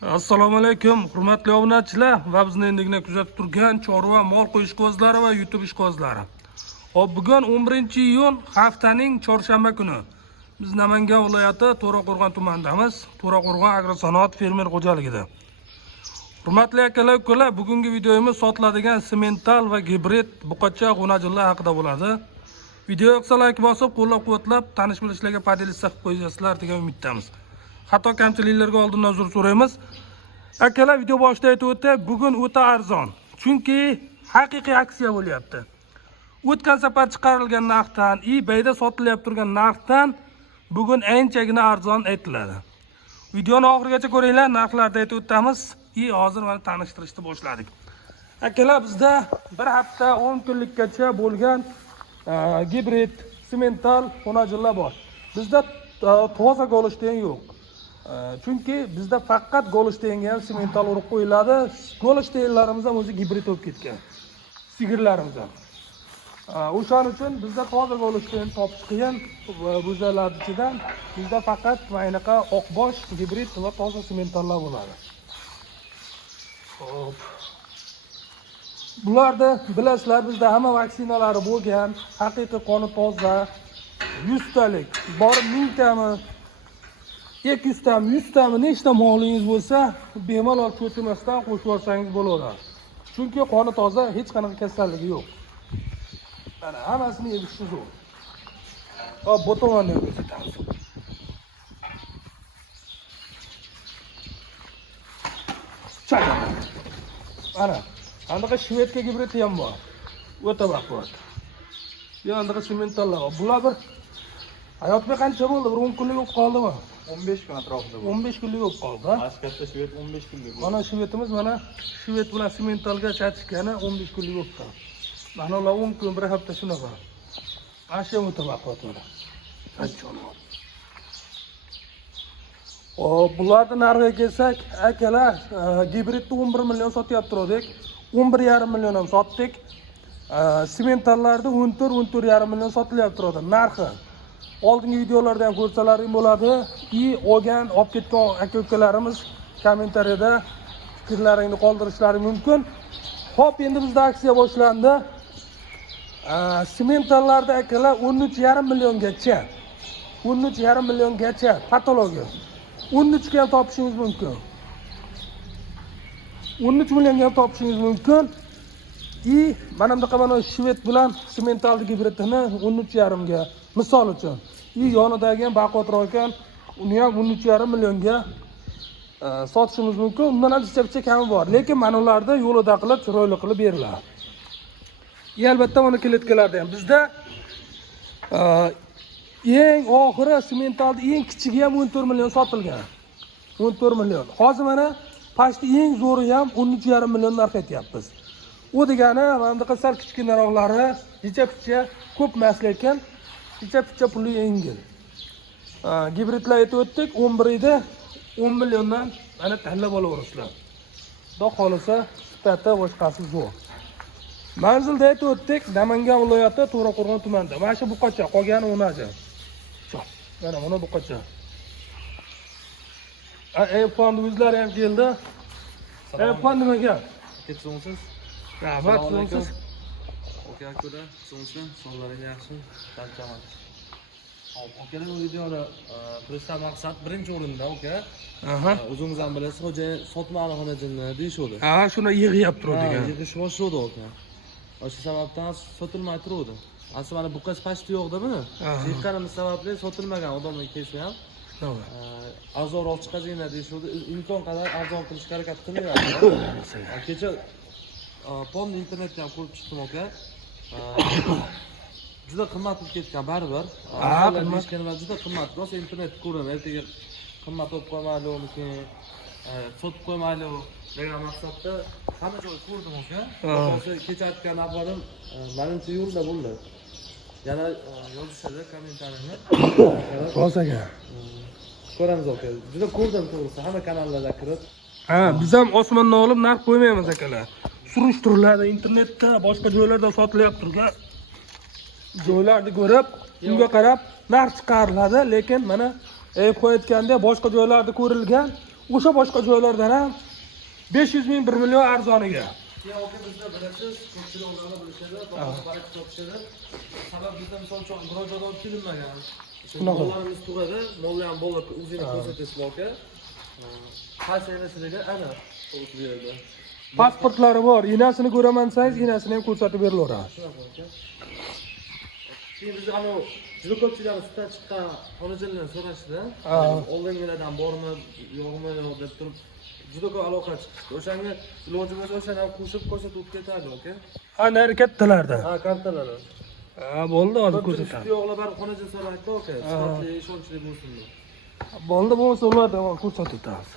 Assalomu alaykum, hurmatli obunachilar va bizni endigina kuzatib turgan chorva mol qo'yish qozlari va YouTube ishqozlari. Hop, bugun 11-iyun haftaning chorshanba kuni. Biz Namangan viloyati To'raqo'rg'on tumanidamiz. To'raqo'rg'on agrosanoat fermer xo'jaligida. Hurmatli akalar, ukalar, bugungi videomiz sotiladigan semental va gibrid buqacha g'unajillar haqida bo'ladi. Video yoqsa like bosib, qo'llab-quvvatlab, tanish bilishlarga podelish qilib qo'yasizlar degan umiddamiz. Xato kamchiliklarga oldindan uzr so'raymiz. Akalar, video boshida aytib o'tdi, bugun o'ta arzon. Chunki haqiqiy aksiya bo'lyapti. O'tgan safar chiqarilgan narxdan, eBayda sotilayotgan turgan narxdan bugun anchagina arzon aytiladi. Videoni oxirigacha ko'ringlar, narxlarni aytib o'tamiz. Hozir mana tanishtirishni boshladik. Akalar, bizda bir hafta 10 kunlikgacha bo'lgan gibrid, semental xonajillar bor. Bizda toza golishten yo'q. Chunki bizda faqat golishtenga ham semental urib qo'yiladi. Golishtenlarimiz ham o'zi gibrid bo'lib ketgan. Sigirlarimiz ham. O'shaning uchun bizda toza golishten topish qiyin. Buzalar ichidan bizda faqat maynaqa oqbosh, gibrid va toza sementallar bo'ladi. Hop. Bularda bilasizlar, bizda hamma vaksinalari bo'lgan, haqiqiy qoni toza, 100 talik, borib 1000 tami, 200 tami, 100 tami nechta molingiz bo'lsa, bemalol ko'chirmasdan qo'shib olsangiz bo'laveradi. Chunki qoni toza, hech qanaqa kasalligi yo'q. Mana hammasini yegishi zo'r. Hop, bu tomondan ko'rsatamiz. Chaqar. Mana anaqa shvedga gibrid ham bor. O'ta baquvvat. Yo'ndaqa sementallar bor. Bular bir hayotga qancha bo'ldi? Bir 10 kunlik bo'lib qoldimi? 15 kun atrofida bo'ldi. 15 kunlik bo'lib qoldi, ha? Katta shved 15 kunlik bo'ldi. Mana shvedimiz mana shved bilan sementalga chatishgani 15 kunlik bo'libdi. Mana ular 10 kun, bir hafta shunaqa. Asha o'ta baquvvat mana. Qanchalik. Bularni narxiga kelsak, akalar, gibridni 11 million sotyapti turdik. 11,5 million ham sotdik. Sementallarni 14,5 million sotilyapti turadi narxi. Oldingi videolarda ham ko'rsalaring bo'ladi. Olgan, olib ketgan aka-ukalarimiz kommentariyada fikrlaringni qoldirishlari mumkin. Hop, endi bizda aksiya boshlandi. Sementallarda akalar 13,5 milliongacha. 13,5 milliongacha patologiya. 13 ga ham topishingiz mumkin. 13 millionga ham topishingiz mumkin. Mana bunaqa mana shved bilan sementalni gibridini 13,5 ga misol uchun. Yonidagi ham baquvvatroq ekan, uni ham 13,5 millionga sotishimiz mumkin. Undan ham bitta kami bor, lekin mana ularda yo'lida qilib, chiroyli qilib beriladi. Albatta mana keletkalarda ham bizda eng oxiri sementalni eng kichigi ham 14 million sotilgan. 14 million. Hozir mana pastda eng zo'ri ham 13,5 million narx aytyapmiz. U degani mana bunaqa sal kichkinaroqlari, jicha-picha ko'p emas, lekin jicha-picha puli yengil. Gibridlar aytib o'tdik, 11 edi, 10 milliondan mana tanlab olaverasizlar. Xudo xolisa, sifati boshqasi zo'r. Manzilda aytib o'tdik, Namangan viloyati To'raqo'rg'on tumanida. Mana shu buqacha, qolgani o'naji. Mana buni buqacha. Fond o'zlari ham keldi. Fond nimaga? Ketso'ngsiz. Rahmat, so'ngsiz. Oka akalar, so'ngsiz, sonlaring yaxshi. Barchaman. Hop, akalar, bu videoni qilishdan maqsad birinchi o'rinda, oka. O'zingiz ham bilasiz, xo'jayin sotmali xonajilni deyishdi. Shuni yig'yap turdi ekan. Yig'ish boshladi, oka. O'sha sababdan sotilmay turdi. Asli mana buqash pashti yo'qda buni. Chiqqanimiz sababli sotilmagan odamlar kelsa ham. Arzonroq chiqajina deyishdi. Imkon qadar arzon qilishga harakat qilyapti. Kecha fond internetda ham ko'rib chiqdim, oka. Juda qimmat bo'lib ketgan baribir. Juda qimmat. Rosa internetda ko'rdim. Ertaga qimmat bo'lib qolmaydi-mikin, sotib qo'ymaydi degan maqsadda hamma joy ko'rdim, oka. O'sha kecha aytgan ahvolim menimcha yo'lda bo'ldi. Yana yozishadi kommentariyni. Rosaga. Ko'ramiz, oka. Juda ko'rdim to'g'risi, hamma kanallarga kirib. Biz ham osmondan olib narx qo'ymaymiz akalar. Surishtiriladi internetda, boshqa joylarda sotilayapti turgan joylarni ko'rib, unga qarab narx chiqariladi, lekin mana qo'yayotganda boshqa joylarda ko'rilgan o'sha boshqa joylardan ham 500 ming 1 million arzoniga. Ya oka bizda bilasiz, ko'pchilik odamlar bilishadi, boshqa barak topishadi. Sabab bizda misol uchun biror joyda olib kelinmagan. Shunaqa. Mollarimiz tug'adi, mollar ham bolalar o'zini ko'rsatish aka. Qaysi enasiga ana o'tib berdi. Pasportlari bor, enasini ko'raman desangiz, enasini ham ko'rsatib berilaveradi. Shunaqa aka. Keyin biz ana juda ko'pchilik sutdan chiqqan onajonlardan so'rashdi. Oldingilardan bormi, yo'qmi deb turib juda ko'p aloqa chiqdi. O'shanga iloji bo'lsa o'shani ham qo'shib ko'rsatib ketadi aka. Ana kattalarda. Ha, kartalar. Bo'ldi, hozir ko'rsataman. Yo'qlar bari xonajon so'raydi aka, sifatli, ishonchli bo'lsin deb. Bo'ldi, bo'lmasa ulardan ko'rsatib o'tamiz.